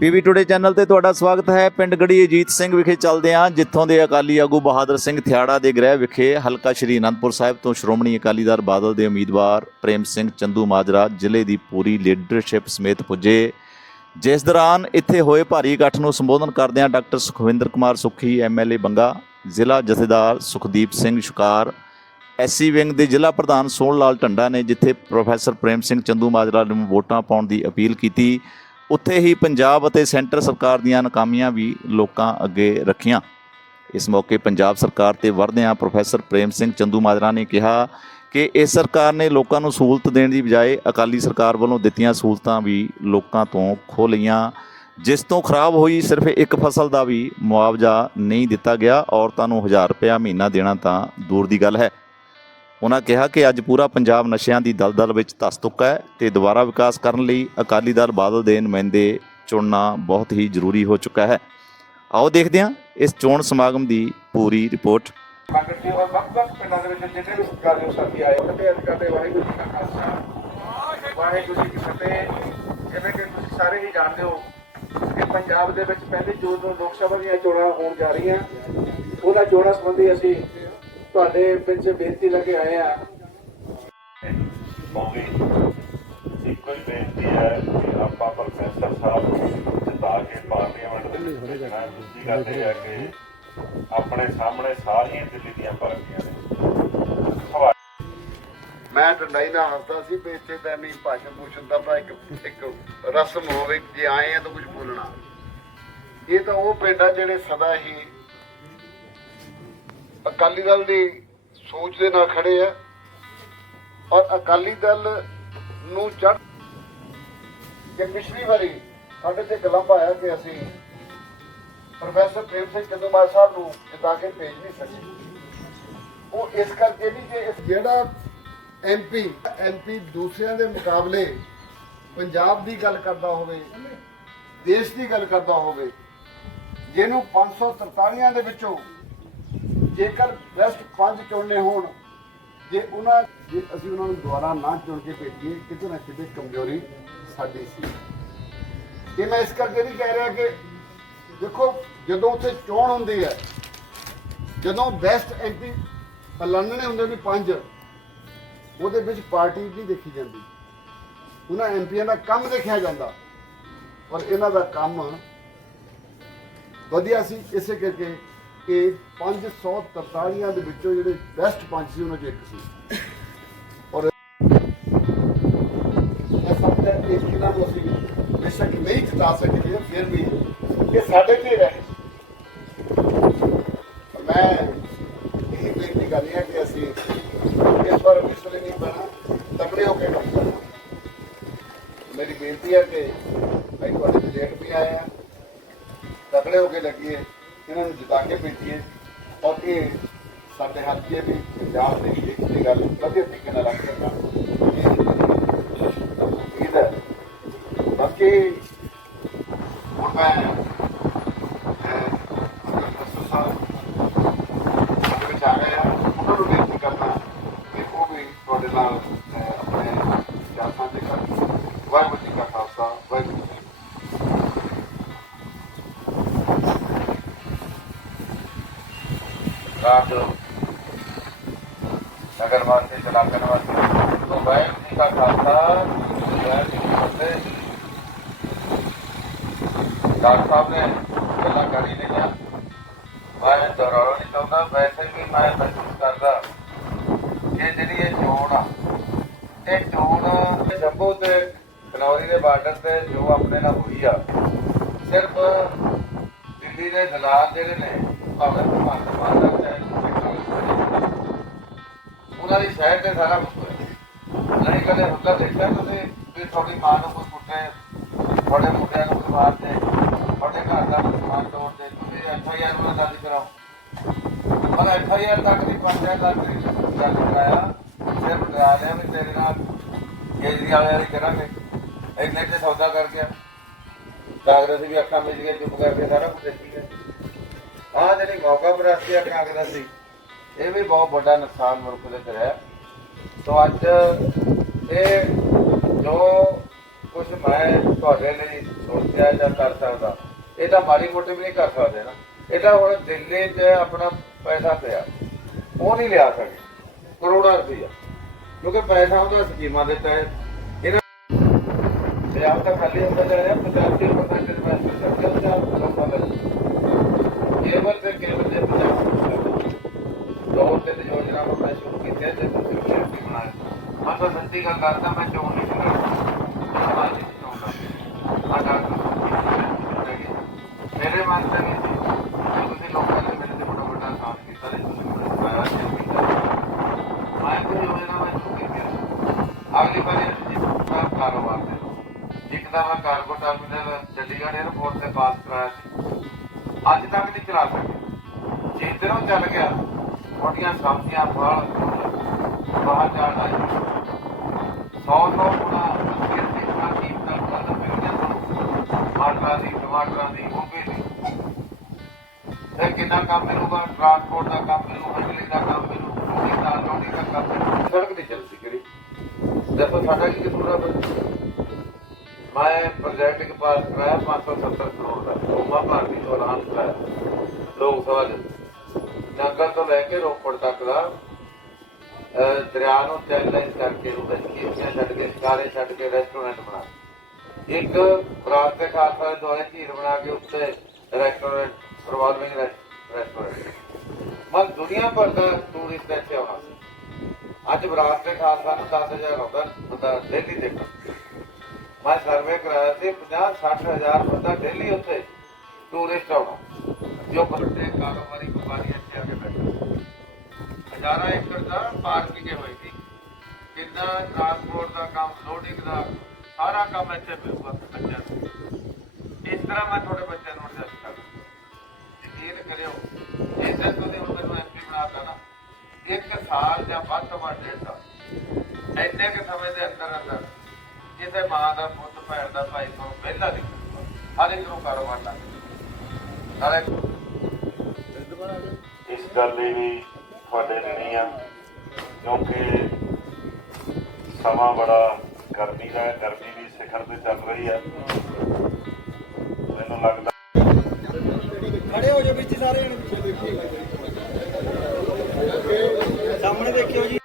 PV today channel ਤੇ ਤੁਹਾਡਾ ਸਵਾਗਤ ਹੈ। ਪਿੰਡ ਗੜੀ ਅਜੀਤ ਸਿੰਘ ਵਿਖੇ ਚੱਲਦੇ ਹਾਂ, ਜਿੱਥੋਂ ਦੇ ਅਕਾਲੀ ਆਗੂ ਬਹਾਦਰ ਸਿੰਘ ਥਿਆੜਾ ਦੇ ਗ੍ਰਹਿ ਵਿਖੇ ਹਲਕਾ ਸ਼੍ਰੀ ਅਨੰਦਪੁਰ ਸਾਹਿਬ ਤੋਂ ਸ਼੍ਰੋਮਣੀ ਅਕਾਲੀ ਦਲ ਬਾਦਲ ਦੇ ਉਮੀਦਵਾਰ ਪ੍ਰੇਮ ਸਿੰਘ ਚੰਦੂ ਮਾਜਰਾ ਜ਼ਿਲ੍ਹੇ ਦੀ ਪੂਰੀ ਲੀਡਰਸ਼ਿਪ ਸਮੇਤ ਪੁੱਜੇ। ਜਿਸ ਦੌਰਾਨ ਇੱਥੇ ਹੋਏ ਭਾਰੀ ਇਕੱਠ ਨੂੰ ਸੰਬੋਧਨ ਕਰਦਿਆਂ ਡਾਕਟਰ ਸੁਖਵਿੰਦਰ ਕੁਮਾਰ ਸੁੱਖੀ ਐਮਐਲਏ ਬੰਗਾ, ਜ਼ਿਲ੍ਹਾ ਜਥੇਦਾਰ ਸੁਖਦੀਪ ਸਿੰਘ ਸ਼ੁਕਾਰ ਐਸਸੀ ਵਿੰਗ ਦੇ ਜ਼ਿਲ੍ਹਾ ਪ੍ਰਧਾਨ ਸੋਹਣ ਲਾਲ ਢੰਡਾ ਨੇ ਜਿੱਥੇ ਪ੍ਰੋਫੈਸਰ ਪ੍ਰੇਮ ਸਿੰਘ ਚੰਦੂ ਮਾਜਰਾ ਨੂੰ ਵੋਟਾਂ ਪਾਉਣ ਦੀ ਅਪੀਲ ਕੀਤੀ। ਉੱਥੇ ਹੀ ਪੰਜਾਬ ਅਤੇ ਸੈਂਟਰ ਸਰਕਾਰ ਦੀਆਂ ਨਾਕਾਮੀਆਂ ਵੀ ਲੋਕਾਂ ਅੱਗੇ ਰੱਖੀਆਂ। ਇਸ ਮੌਕੇ ਪੰਜਾਬ ਸਰਕਾਰ ਤੇ ਵਰਦਿਆਂ ਪ੍ਰੋਫੈਸਰ ਪ੍ਰੇਮ ਸਿੰਘ ਚੰਦੂ ਮਾਜਰਾ ਨੇ ਕਿਹਾ ਕਿ ਇਸ ਸਰਕਾਰ ਨੇ ਲੋਕਾਂ ਨੂੰ ਸਹੂਲਤ ਦੇਣ ਦੀ ਬਜਾਏ ਅਕਾਲੀ ਸਰਕਾਰ ਵੱਲੋਂ ਦਿੱਤੀਆਂ ਸਹੂਲਤਾਂ ਵੀ ਲੋਕਾਂ ਤੋਂ ਖੋ ਲਈਆਂ। ਜਿਸ ਤੋਂ ਖਰਾਬ ਹੋਈ ਸਿਰਫ ਇੱਕ ਫਸਲ ਦਾ ਵੀ ਮੁਆਵਜ਼ਾ ਨਹੀਂ ਦਿੱਤਾ ਗਿਆ। ਔਰਤਾਂ ਨੂੰ 1000 ਰੁਪਇਆ ਮਹੀਨਾ ਦੇਣਾ ਤਾਂ ਦੂਰ ਦੀ ਗੱਲ ਹੈ। ਉਹਨਾਂ ਕਿਹਾ ਕਿ ਅੱਜ ਪੂਰਾ ਪੰਜਾਬ ਨਸ਼ਿਆਂ ਦੀ ਦਲਦਲ ਵਿੱਚ ਧਸ ਚੁੱਕਾ ਹੈ ਤੇ ਦੁਬਾਰਾ ਵਿਕਾਸ ਕਰਨ ਲਈ ਅਕਾਲੀ ਦਲ ਬਾਦਲ ਦੇ ਨੁਮਾਇੰਦੇ ਚੁਣਨਾ ਬਹੁਤ ਹੀ ਜ਼ਰੂਰੀ ਹੋ ਚੁੱਕਾ ਹੈ। ਆਓ ਦੇਖਦੇ ਹਾਂ ਇਸ ਚੋਣ ਸਮਾਗਮ ਦੀ ਪੂਰੀ ਰਿਪੋਰਟ। ਪ੍ਰਗਟ ਔਰ ਵੱਖ ਵੱਖ ਪਿੰਡਾਂ ਦੇ ਵਿੱਚ ਜਿੰਨੇ ਵੀ ਸਤਿਕਾਰਯੋਗ ਸਾਥੀ ਆਏ ਉਹਨਾਂ ਦੇ ਅਧਿਕਾਰ ਦੇ ਵਾਹਿਗੁਰੂ ਜੀ ਕਾ ਖਾਲਸਾ ਵਾਹਿਗੁਰੂ ਜੀ ਕੀ ਫਤਿਹ। ਜਿਵੇਂ ਕਿ ਤੁਸੀਂ ਸਾਰੇ ਹੀ ਜਾਣਦੇ ਹੋ ਕਿ ਪੰਜਾਬ ਦੇ ਵਿੱਚ ਪਹਿਲੀ ਜੂਨ ਨੂੰ ਲੋਕ ਸਭਾ ਦੀਆਂ ਚੋਣਾਂ ਹੋਣ ਜਾ ਰਹੀਆਂ ਉਹਨਾਂ ਚੋਣਾਂ ਸੰਬੰਧੀ ਅਸੀਂ ਤੁਹਾਡੇ ਵਿੱਚ ਬੇਨਤੀ ਲੈ ਕੇ ਆਏ ਆ। ਹੋਵੇ ਇੱਕੋ ਹੀ ਬੇਨਤੀ ਹੈ ਕਿ ਆਪਾਂ ਪ੍ਰੋਫੈਸਰ ਸਾਹਿਬ ਨੂੰ ਜਿਤਾ ਕੇ ਪਾਰਲੀਮੈਂਟ ਦੇ ਵਿੱਚ ਭੇਜਣਾ ਹੈ। ਦੂਜੀ ਗੱਲ ਇਹ ਹੈ ਕਿ ਆਪਣੇ ਸਾਹਮਣੇ ਸਾਰੀਆਂ ਦਿੱਲੀ ਦੀਆਂ ਪਾਰਟੀਆਂ ਨੇ। ਹਵਾ ਮੈਂ ਟੰਡਾਈ ਦਾ ਹੱਸਦਾ ਸੀ ਵੀ ਇੱਥੇ ਤਾਂ ਨਹੀਂ ਭਾਸ਼ਣ ਭੂਸ਼ਣ ਦਾ ਤਾਂ ਇੱਕ ਇੱਕ ਰਸਮ ਹੋਵੇ ਜੇ ਆਏ ਆ ਤਾਂ ਕੁਝ ਬੋਲਣਾ। ਇਹ ਤਾਂ ਉਹ ਪਿੰਡ ਆ ਜਿਹੜੇ ਸਦਾ ਹੀ ਅਕਾਲੀ ਦਲ ਦੀ ਸੋਚ ਦੇ ਨਾਲ ਖੜੇ ਆ। ਔਰ ਅਕਾਲੀ ਦਲ ਨੂੰ ਚੜ ਕਿ ਪਿਛਲੀ ਵਾਰੀ ਸਾਡੇ ਤੇ ਕਲੰਬ ਆਇਆ ਕਿ ਅਸੀਂ ਪ੍ਰੋਫੈਸਰ ਪ੍ਰੇਮ ਸਿੰਘ ਚੰਦੂਮਾਰ ਸਾਹਿਬ ਨੂੰ ਜਿਤਾ ਕੇ ਭੇਜ ਨਹੀਂ ਸਕੇ। ਉਹ ਇਸ ਕਰਕੇ ਨਹੀਂ ਕਿ ਜਿਹੜਾ ਐਮਪੀ ਐਮਪੀ ਦੂਸਰਿਆਂ ਦੇ ਮੁਕਾਬਲੇ ਪੰਜਾਬ ਦੀ ਗੱਲ ਕਰਦਾ ਹੋਵੇ, ਦੇਸ਼ ਦੀ ਗੱਲ ਕਰਦਾ ਹੋਵੇ, ਜਿਹਨੂੰ 543 ਦੇ ਵਿੱਚੋਂ ਜੇਕਰ ਬੈਸਟ ਪੰਜ ਚੁਣਨੇ ਹੋਣ, ਜੇ ਉਹਨਾਂ ਜੇ ਅਸੀਂ ਉਹਨਾਂ ਨੂੰ ਦੁਬਾਰਾ ਨਾ ਚੁਣ ਕੇ ਭੇਜੀਏ, ਕਿਤੇ ਨਾ ਕਿਤੇ ਕਮਜ਼ੋਰੀ ਸਾਡੀ ਸੀ। ਇਹ ਮੈਂ ਇਸ ਕਰਕੇ ਨਹੀਂ ਕਹਿ ਰਿਹਾ ਕਿ ਦੇਖੋ, ਜਦੋਂ ਉੱਥੇ ਚੋਣ ਹੁੰਦੀ ਹੈ, ਜਦੋਂ ਬੈਸਟ ਐਮਪੀ ਐਲਾਨਣੇ ਹੁੰਦੇ ਨੇ ਪੰਜ, ਉਹਦੇ ਵਿੱਚ ਪਾਰਟੀ ਨਹੀਂ ਦੇਖੀ ਜਾਂਦੀ। ਉਹਨਾਂ ਐਮਪੀਆਂ ਦਾ ਕੰਮ ਦੇਖਿਆ ਜਾਂਦਾ। ਔਰ ਇਹਨਾਂ ਦਾ ਕੰਮ ਵਧੀਆ ਸੀ, ਇਸੇ ਕਰਕੇ ਕਿ 543 ਦੇ ਵਿੱਚੋਂ ਜਿਹੜੇ ਬੈਸਟ ਪੰਜ ਸੀ, ਉਹਨਾਂ ਚੋਂ ਇੱਕ ਸੀ। ਔਰ ਇਹ ਸਭ ਦਾ ਇੱਕ ਕਿਲਾ ਨੂੰ ਬੇਸ਼ੱਕ ਨਹੀਂ ਜਿਤਾ ਸਕਦੇ ਫਿਰ ਵੀ ਇਹ ਸਾਡੇ ਤੇ ਰਹੇ ਮੈਂ ਇਹ ਬੇਨਤੀ ਕਰਨੀ ਹੈ ਕਿ ਅਸੀਂ ਇਸ ਵਾਰ ਵਿਸਲੇ ਨਹੀਂ ਪੈਣਾ, ਤਕੜੇ ਹੋ ਕੇ ਕੰਮ ਕਰਨਾ ਮੇਰੀ ਬੇਨਤੀ ਹੈ ਕਿ ਭਾਈ ਤੁਹਾਡੇ ਪ੍ਰੋਜੈਕਟ ਵੀ ਆਏ ਆ ਤਕੜੇ ਹੋ ਕੇ ਲੱਗੀਏ। ਇਹਨਾਂ ਨੂੰ ਜਿਤਾ ਕੇ ਭੇਜੀਏ ਔਰ ਇਹ ਸਾਡੇ ਹੱਥੀਏ ਵੀ ਪੰਜਾਬ ਦੇ ਲਈ ਇੱਕ ਗੱਲ ਵਧੀਆ ਤਰੀਕੇ ਨਾਲ ਰੱਖ ਸਕਦਾ। ਇਹ ਹੈ। ਬਾਕੀ ਹੁਣ ਮੈਂ ਰਾਜ ਨਗਰ ਵਾਸੀ ਚਲਾਕਨ ਵਾਸੀ, ਤੋਂ ਵਾਹਿਗੁਰੂ ਜੀ ਕਾ ਖਾਲਸਾ ਵਾਹਿਗੁਰੂ ਜੀ ਫਤਿਹ। ਡਾਕਟਰ ਸਾਹਿਬ ਨੇ ਗੱਲਾਂ ਕਰੀ ਲਈਆਂ। ਮੈਂ ਦੁਹਰਾਉਣਾ ਨਹੀਂ ਚਾਹੁੰਦਾ, ਵੈਸੇ ਵੀ ਮੈਂ ਮਹਿਸੂਸ ਕਰਦਾ ਕਿ ਜਿਹੜੀ ਇਹ ਚੋਣ ਆ, ਇਹ ਚੋਣ ਜੰਮੂ ਤੇ ਕਨੌਰੀ ਦੇ ਬਾਰਡਰ ਤੇ ਜੋ ਆਪਣੇ ਨਾਲ ਹੋਈ ਆ, ਸਿਰਫ ਦਿੱਲੀ ਦੇ ਦਲਾਲ ਜਿਹੜੇ ਨੇ, ਭਾਵੇਂ ਭਗਵੰਤ ਮਾਨ ਉਹਨਾਂ ਦੀ ਸ਼ਹਿਰ ਤੇ ਸਾਰਾ ਕੁਝ ਹੋਇਆ। ਨਹੀਂ ਕਦੇ ਹੁੰਦਾ ਦੇਖਿਆ ਤੁਸੀਂ ਵੀ ਤੁਹਾਡੀ ਮਾਂ ਨੂੰ ਕੋਈ ਕੁੱਟੇ ਤੁਹਾਡੇ ਮੁੰਡਿਆਂ ਨੂੰ ਕੋਈ ਮਾਰਦੇ ਤੁਹਾਡੇ ਘਰ ਦਾ ਕੋਈ ਸਮਾਨ ਤੋੜਦੇ ਤੁਸੀਂ ਐਫ ਆਈ ਆਰ ਉਹਨਾਂ ਦਰਜ ਕਰਾਓ। ਪਰ ਐਫ ਆਈ ਆਰ ਤੱਕ ਦੀ ਪੰਚਾਇਤ ਦਾ ਕੋਈ ਦਰਜ ਕਰਾਇਆ। ਸਿਰਫ ਡਰਾ ਲਿਆ ਵੀ ਤੇਰੇ ਨਾਲ ਕੇਜਰੀਵਾਲ ਵਾਲੀ ਕਰਾਂਗੇ। ਇੰਨੇ ਤੇ ਸੌਦਾ ਕਰ ਗਿਆ। ਕਾਂਗਰਸ ਵੀ ਅੱਖਾਂ ਮਿਲ ਕੇ ਚੁੱਪ ਕਰਕੇ ਸਾਰਾ ਕੁਝ ਦੇਖੀ ਗਏ। ਆਹ ਜਿਹੜੀ ਮੌਕਾ ਪ੍ਰਸਤੀ ਆ ਕਾਂਗਰਸ। ਦੀ ਇਹ ਵੀ ਬਹੁਤ ਵੱਡਾ ਨੁਕਸਾਨ ਮੁਲਕ ਦੇ ਤੇ ਸੋ ਅੱਜ ਇਹ ਜੋ ਕੁਝ ਮੈਂ ਤੁਹਾਡੇ ਲਈ ਸੋਚਿਆ ਜਾਂ ਕਰ ਸਕਦਾ, ਇਹ ਤਾਂ ਮਾੜੀ ਮੋਟੀ ਵੀ ਨਹੀਂ ਕਰ ਸਕਦੇ ਨਾ। ਇਹ ਤਾਂ ਹੁਣ ਦਿੱਲੀ 'ਚ ਆਪਣਾ ਪੈਸਾ ਪਿਆ। ਉਹ ਨਹੀਂ ਲਿਆ ਸਕੇ ਕਰੋੜਾਂ ਰੁਪਈਆ। ਕਿਉਂਕਿ ਪੈਸਾ ਉਹਦਾ ਸਕੀਮਾਂ ਦੇ ਤਹਿਤ। ਇਹਨਾਂ ਪੰਜਾਬ ਆਪ ਤਾਂ ਖਾਲੀ ਹੁੰਦਾ ਜਾ ਰਿਹਾ 85% ਇਨਵੈਸਟ ਕਰਦਾ, ਮੈਂ ਚੋਣ ਨਹੀਂ ਕਰਦਾ। ਸਮਾਜ ਦੀ ਚੋਣ ਆ ਡਾਕਟਰ ਮੇਰੇ ਮਨ ਤੇ ਨਹੀਂ ਸੀ। ਕਿ ਤੁਸੀਂ ਲੋਕਾਂ ਦੇ ਮੇਰੇ ਤੇ ਬੜਾ ਵੱਡਾ ਸਾਥ ਕੀਤਾ ਤੇ ਤੁਸੀਂ ਮੈਨੂੰ ਪਾਇਆ ਮੈਂ ਕੋਈ ਯੋਜਨਾ ਮੈਂ ਸ਼ੁਰੂ ਕੀਤੀ ਅਗਲੀ ਵਾਰੀ ਅਸੀਂ ਜਿੱਦਾਂ ਕਾਰੋਬਾਰ ਦੇ ਇੱਕ ਤਾਂ ਮੈਂ ਕਾਰਗੋ ਟਰਮੀਨਲ ਚੰਡੀਗੜ੍ਹ 에ਅਰਪੋਰਟ ਤੇ ਪਾਸ ਕਰਾਇਆ ਸੀ। ਅੱਜ ਤੱਕ ਨਹੀਂ ਚਲਾ ਸਕੇ ਜੇ ਇੱਧਰੋਂ ਚੱਲ ਗਿਆ, ਉਹਦੀਆਂ ਸਬਜ਼ੀਆਂ, ਫਲ ਬਾਹਰ ਜਾਣ ਆਈ ਸੌ ਸੌ ਗੁਣਾ ਫਿਰ ਤੇ ਗੁਣਾ ਕੀਮਤਾਂ ਵੱਧ ਮਿਲਦੀਆਂ ਤੁਹਾਨੂੰ ਟਮਾਟਰਾਂ ਦੀ ਟਮਾਟਰਾਂ ਦੀ ਗੋਭੀ ਦੀ। ਤੇ ਕਿੰਨਾ ਕੰਮ ਮਿਲੂਗਾ? ਟਰਾਂਸਪੋਰਟ ਦਾ ਕੰਮ ਮਿਲੂ ਹੰਡਲਿੰਗ ਦਾ ਕੰਮ ਮਿਲੂ ਲੋੜੀ ਦਾ ਲੋੜੀ ਦਾ ਕੰਮ ਮਿਲੂ ਸੜਕ ਨਹੀਂ ਚੱਲਦੀ ਕਿਹੜੀ ਦੇਖੋ ਸਾਡਾ ਕੀ ਕਸੂਰ ਹੈ ਮੈਂ ਪ੍ਰੋਜੈਕਟ ਇੱਕ ਪਾਸ ਕਰਾਇਆ 570 ਕਰੋੜ ਦਾ। ਕੋਮਾ ਭਾਰਤੀ ਤੋਂ ਐਲਾਨ ਕਰਾਇਆ। ਲੋਕ ਸਭਾ ਦੇ। ਨਗਰ ਤੋਂ ਲੈ ਕੇ ਰੋਪੜ ਤੱਕ ਦਾ ਦਰਿਆ ਨੂੰ ਚੈਨਲਾਈਜ਼ ਕਰਕੇ ਉਹਦੇ ਕੀਤੀਆਂ ਛੱਡ ਕੇ ਸਾਰੇ ਛੱਡ ਕੇ ਰੈਸਟੋਰੈਂਟ ਬਣਾ ਇੱਕ ਬਰਾਤ ਦੇ ਖਾਲਸਾ ਦੇ ਦੁਆਲੇ ਝੀਲ ਬਣਾ ਕੇ ਉੱਤੇ ਰੈਸਟੋਰੈਂਟ ਰਿਵਾਲਵਿੰਗ ਰੈਸਟੋਰੈਂਟ ਮਨ ਦੁਨੀਆ ਭਰ ਦਾ ਟੂਰਿਸਟ ਇੱਥੇ ਆਉਣਾ ਅੱਜ ਬਰਾਤ ਦੇ ਖਾਲਸਾ ਨੂੰ 10000 ਆਉਂਦਾ, ਬੰਦਾ ਡੇਲੀ ਦੇਖਣ ਮੈਂ ਸਰਵੇ ਕਰਾਇਆ ਸੀ 50 60000 ਬੰਦਾ ਡੇਲੀ ਉੱਥੇ ਟੂਰਿਸਟ ਆਉਣਾ। ਜੋ ਵੱਡੇ ਕਾਰੋਬਾਰੀ ਵਪਾਰੀ 11 ਏਕੜ ਦਾ ਪਾਰਕ ਜੇ ਹੋਈ ਸੀ ਕਿੰਨਾ ਟਰਾਂਸਪੋਰਟ ਦਾ ਕੰਮ, ਲੋਡਿੰਗ ਦਾ ਸਾਰਾ ਕੰਮ ਇੱਥੇ ਮਿਲੂਗਾ ਬੱਚਿਆਂ ਨੂੰ। ਇਸ ਤਰ੍ਹਾਂ ਮੈਂ ਤੁਹਾਡੇ ਬੱਚਿਆਂ ਨੂੰ ਅਡਜਸਟ ਕਰਦਾ। ਯਕੀਨ ਕਰਿਓ, ਜੇ ਤਾਂ ਤੁਸੀਂ ਹੁਣ ਮੈਨੂੰ ਐਮਪੀ ਬਣਾਤਾ ਨਾ, ਇੱਕ ਸਾਲ ਜਾਂ ਵੱਧ ਤੋਂ ਵੱਧ ਡੇਢ ਸਾਲ ਐਨੇ ਕਿ ਸਮੇਂ ਦੇ ਅੰਦਰ ਅੰਦਰ ਜਿਹਦੇ ਮਾਂ ਦਾ ਪੁੱਤ, ਭੈਣ ਦਾ ਭਾਈ ਤੋਂ ਪਹਿਲਾਂ ਦੀ ਹਰ ਇੱਕ ਨੂੰ ਕਾਰੋਬਾਰ ਲੱਗ ਸਾਰੇ ਇਸ ਗੱਲ ਲਈ ਵੀ ਤੁਹਾਡੇ ਰਣੀ ਆ ਕਿਉਂਕਿ ਸਮਾਂ ਬੜਾ ਗਰਮੀ ਦਾ ਹੈ, ਗਰਮੀ ਵੀ ਸਿਖਰ ਤੇ ਚੱਲ ਰਹੀ ਆ। ਮੈਨੂੰ ਲੱਗਦਾ ਖੜੇ ਹੋ ਜਾਓ ਵਿੱਚ ਸਾਰੇ ਜਣੇ ਸਾਹਮਣੇ ਦੇਖਿਓ ਜੀ।